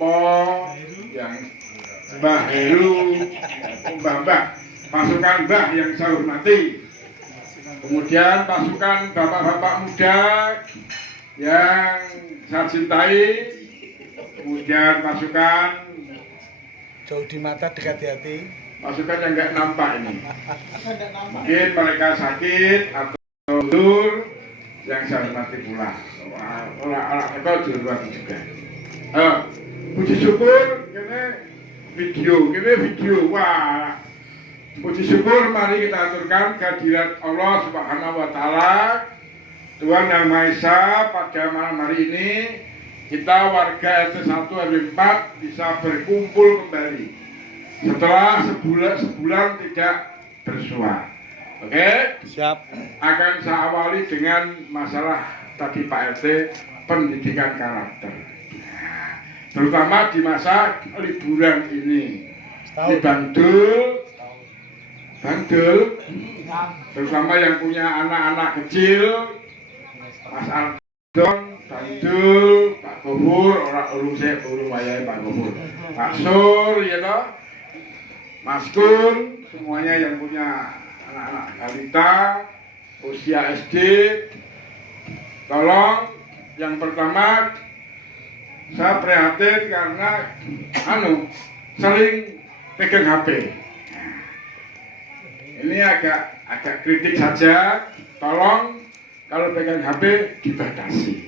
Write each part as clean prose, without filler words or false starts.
Po, yang Mbah Heru, Mbah-mbah, pasukan Mbah yang saya hormati. Kemudian pasukan bapak-bapak muda yang saya cintai. Kemudian pasukan jauh di mata, dekat di hati. Pasukan yang nggak nampak ini. Mungkin mereka sakit atau tidur yang saya hormati pula. Orang-orang itu di luar juga. Puji syukur, ini video, wah. Puji syukur, mari kita aturkan kehadirat Allah Subhanahu Wa Taala, Tuhan Yang Maha Esa. Pada malam hari ini kita warga RT 1 RW 4 bisa berkumpul kembali setelah sebulan tidak bersua. Oke? Siap. Akan saya awali dengan masalah tadi Pak RT, pendidikan karakter. Nah, terutama di masa liburan ini. Di Bantul, terutama yang punya anak-anak kecil, Mas Ardon, Bantul, Pak Gobur, urung wayai Pak Gobur, Pak Sur, ya toh, Mas Kun, semuanya yang punya anak-anak balita, usia SD, tolong yang pertama saya prihatin karena sering pegang HP. Ini agak kritik saja, tolong kalau pegang HP dibatasi.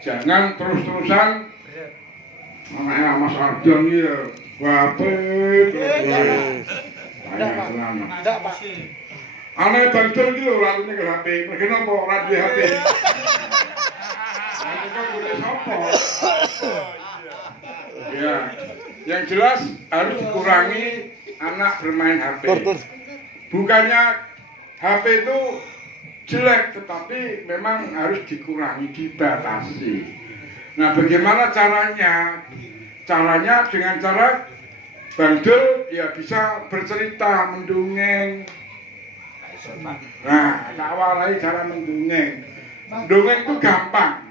Jangan terus-terusan Mas Ardon ini Enggak, Pak. Anak Bantul itu lalunya ke HP, mereka nopo radio HP. Itu kan boleh sopo. Ya, yang jelas harus dikurangi anak bermain HP. Bukannya HP itu jelek, tetapi memang harus dikurangi, dibatasi. Nah, bagaimana caranya? Caranya dengan cara Bandel ya bisa bercerita, mendongeng. Nah, tak awalnya cara mendongeng. Dongeng itu gampang.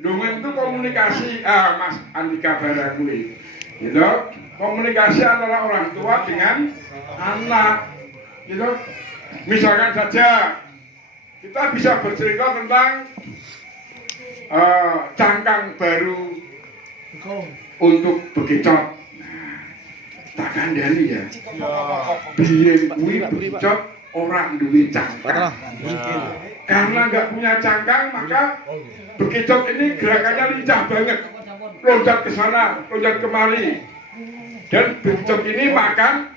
Dongeng itu komunikasi, Mas Andika Barangui. Gitu, komunikasi antara orang tua dengan anak. Gitu. Misalkan saja kita bisa bercerita tentang cangkang baru untuk bekicot. Tak kandhani ya. Biyen kuwi bekicot orang duwe cangkang. Karena nggak punya cangkang, maka bekicot ini gerakannya lincah banget. Loncat ke sana, loncat kemari. Dan bekicot ini makan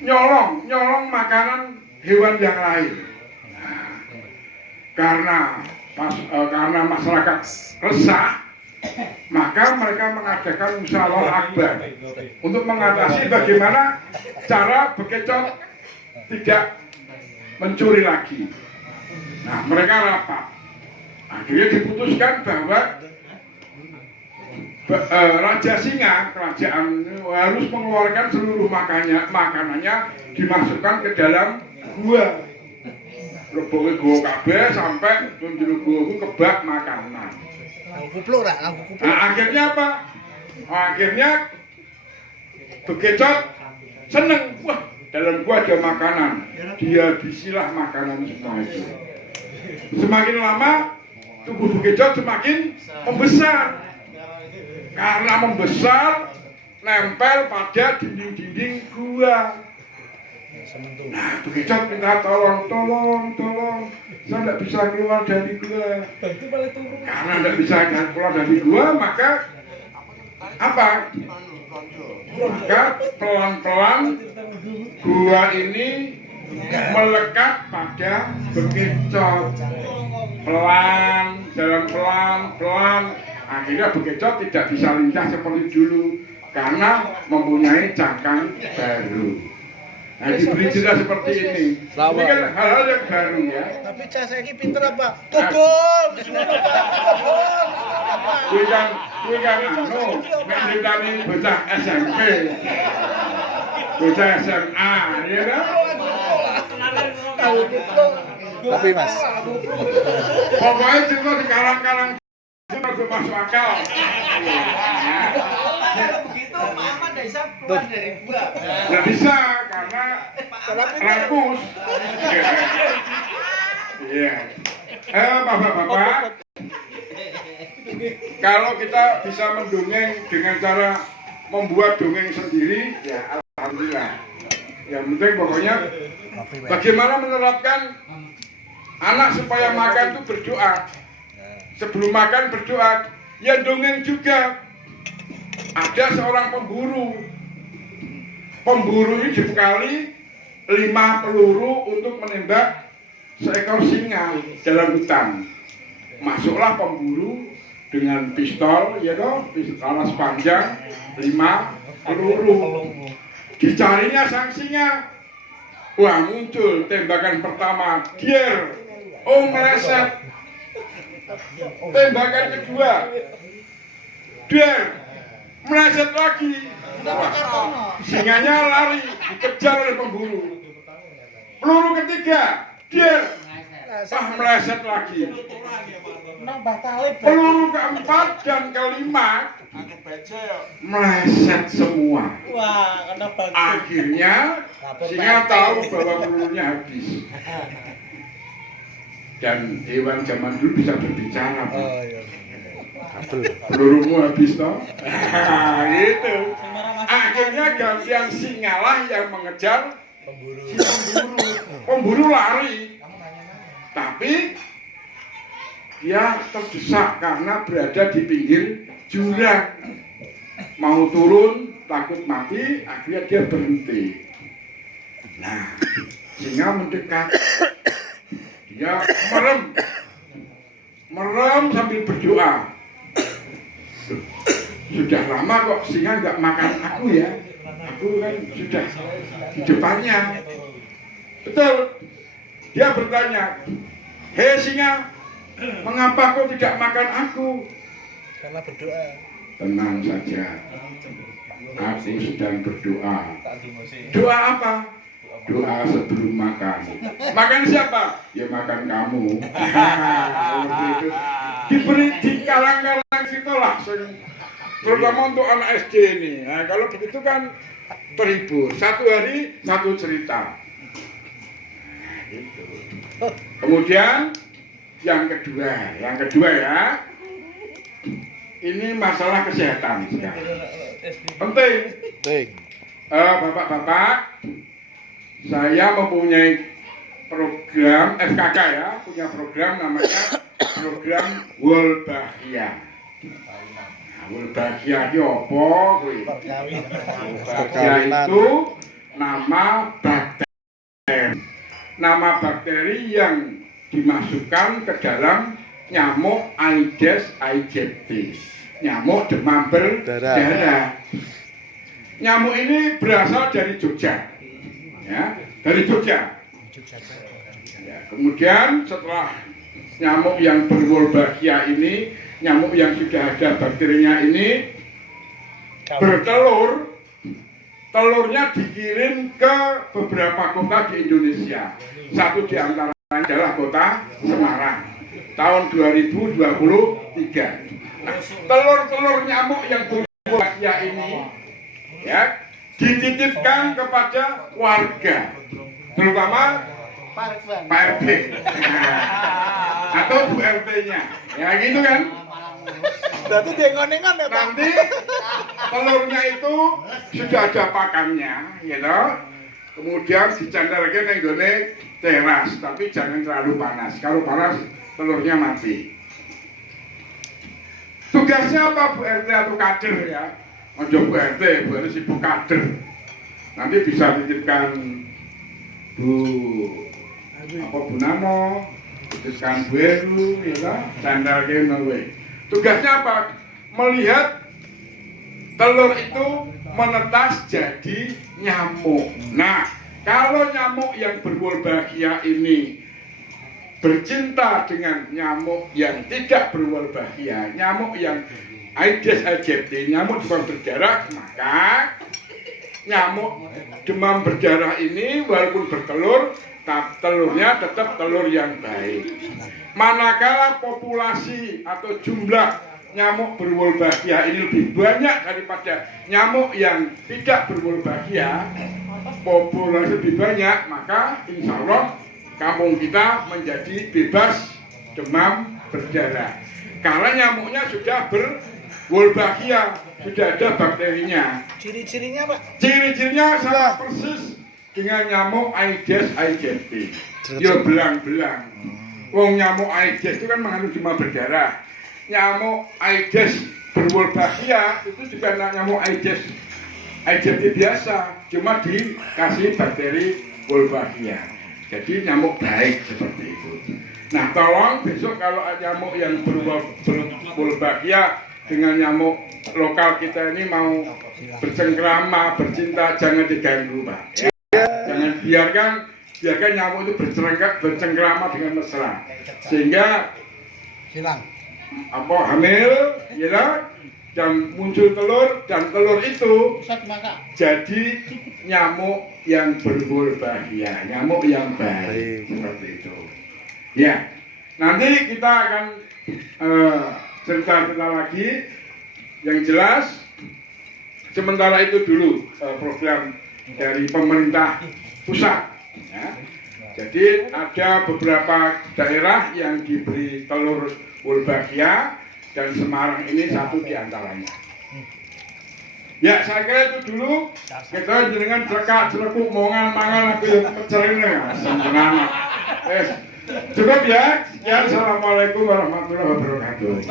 nyolong makanan hewan yang lain. Nah, karena masyarakat resah, maka mereka mengadakan musyawarah akbar untuk mengatasi bagaimana cara bekicot tidak mencuri lagi. Nah, mereka rapat. Akhirnya diputuskan bahwa Raja Singa, kerajaan harus mengeluarkan seluruh makanannya dimasukkan ke dalam gua. Leboke gua kabeh sampai njero gua ku kebak makanan. Nah, akhirnya apa? Akhirnya bekicot seneng. Wah, dalam gua ada makanan. Dia bisilah makanan semua itu. Semakin lama tubuh bekicot semakin membesar. Karena membesar, nempel pada dinding-dinding gua. Nah, bekicot minta tolong. Saya tidak bisa keluar dari gua. Karena tidak bisa keluar dari gua, maka apa? Maka pelan-pelan gua ini melekat pada bekicot. Pelan. Akhirnya bekicot tidak bisa lincah seperti dulu karena mempunyai cangkang baru. Nah, diberi cerita seperti ini. Ini kan hal-hal yang baru ya. Tapi cah saya ini pinter apa? Tugul! Kuwi kan nek ceritani bocah SMP. Bocah SMA, ya kan? Tapi Mas. Pokoknya cerita di karang-karang Itu masuk akal. Kalau begitu Mama Daisa keluar dari gua. Nggak bisa karena rakus. Iya. Bapak-bapak, kalau kita bisa mendongeng dengan cara membuat dongeng sendiri, ya alhamdulillah. Yang penting pokoknya bagaimana menerapkan anak supaya makan itu berdoa. Sebelum makan berdoa, ya dongeng juga. Ada seorang pemburu. Pemburu ini dibekali 5 peluru untuk menembak seekor singa dalam hutan. Masuklah pemburu dengan pistol, ya toh, laras panjang 5 peluru. Dicarinya sang singa. Wah, muncul tembakan pertama, dier, meleset. Tembakan kedua, dier, meleset lagi. Wah, singanya lari, dikejar oleh pemburu. Peluru ketiga, dier, meleset lagi. Peluru keempat dan kelima meleset semua. Wah, kena bagus. Akhirnya singa tahu bahwa pelurunya habis. Dan hewan zaman dulu bisa berbicara. Oh, iya. Pelurumu habis toh? Itu. Akhirnya gantian singalah yang mengejar si pemburu. Pemburu lari. Tapi dia terdesak karena berada di pinggir jurang. Mau turun, takut mati, akhirnya dia berhenti. Nah, singa mendekat. Dia merem sambil berdoa. Sudah lama kok singa nggak makan aku ya. Aku kan sudah di depannya. Betul. Dia bertanya, hei singa, mengapa kau tidak makan aku? Karena berdoa. Tenang saja. Aku sedang berdoa. Doa apa? Doa sebelum makan. Makan siapa? Ya makan kamu. Itu. Diberi di kalang-kalang situlah. Terutama untuk anak SD ini. Nah, kalau begitu kan terhibur. Satu hari satu cerita. Gitu. Kemudian yang kedua ya. Ini masalah kesehatan sekarang. Penting. Bapak-bapak, saya mempunyai program FKK ya, punya program namanya program Wolbachia. Nah, Wolbachia itu apa? Wolbachia itu nama bakteri. Nama bakteri yang dimasukkan ke dalam nyamuk Aedes aegypti. Nyamuk demam berdarah. Nyamuk ini berasal dari Jogja. Ya, dari Jogja. Ya, kemudian setelah nyamuk yang berwolbachia ini, nyamuk yang sudah ada bakterinya ini bertelur, telurnya dikirim ke beberapa kota di Indonesia. Satu di antaranya adalah kota Semarang. Tahun 2023. Nah, telur-telur nyamuk yang berwolbachia ini ya dititipkan kepada warga, terutama Pak RT atau Bu RT-nya, ya gitu kan. Berarti dia ngonengan ya Pak? Nanti telurnya itu sudah ada pakannya, gitu. Kemudian dicandarkan yang gone teras, tapi jangan terlalu panas. Kalau panas telurnya mati. Tugasnya apa Bu RT atau kader ya? Ojo Bu RT, Bu RT sibuk kader. Nanti bisa titipkan Bu Nano, titipkan Bu Eru, ya, candalkan nawe. Tugasnya apa? Melihat telur itu menetas jadi nyamuk. Nah, kalau nyamuk yang berwolbachia ini bercinta dengan nyamuk yang tidak berwolbachia, nyamuk yang Aedes aegypti, nyamuk demam berdarah, maka nyamuk demam berdarah ini walaupun bertelur telurnya tetap telur yang baik. Manakala populasi atau jumlah nyamuk berwolbachia ini lebih banyak daripada nyamuk yang tidak berwolbachia, populasi lebih banyak, maka insya Allah kampung kita menjadi bebas demam berdarah. Karena nyamuknya sudah berwolbachia, sudah ada bakterinya. Ciri-cirinya Pak? Ciri-cirinya sama persis dengan nyamuk Aedes aegypti. Ya belang-belang. Wong nyamuk Aedes itu kan mengandung demam berdarah. Nyamuk Aedes berwolbachia itu juga nyamuk Aedes aegypti biasa, cuma dikasih bakteri wolbachia. Jadi nyamuk baik seperti itu. Nah, tolong besok kalau ada nyamuk yang berwolbachia dengan nyamuk lokal kita ini mau bercengkrama, bercinta, jangan diganggu, Pak. Ya. Jangan biarkan nyamuk itu bercengkrama dengan mesra, sehingga Hilang. hamil, ya, dan muncul telur, dan telur itu jadi nyamuk yang berwolbachia, nyamuk yang baik, seperti itu. Ya, nanti kita akan cerita-cerita lagi. Yang jelas, sementara itu dulu program dari pemerintah pusat. Ya. Jadi ada beberapa daerah yang diberi telur wolbachia dan Semarang ini satu di antaranya. Ya, saya kira itu dulu. Kita jenengan celekuk mongan mangan aku yang pecelin ya, senjana. Cukup ya. Sekian, assalamualaikum warahmatullahi wabarakatuh.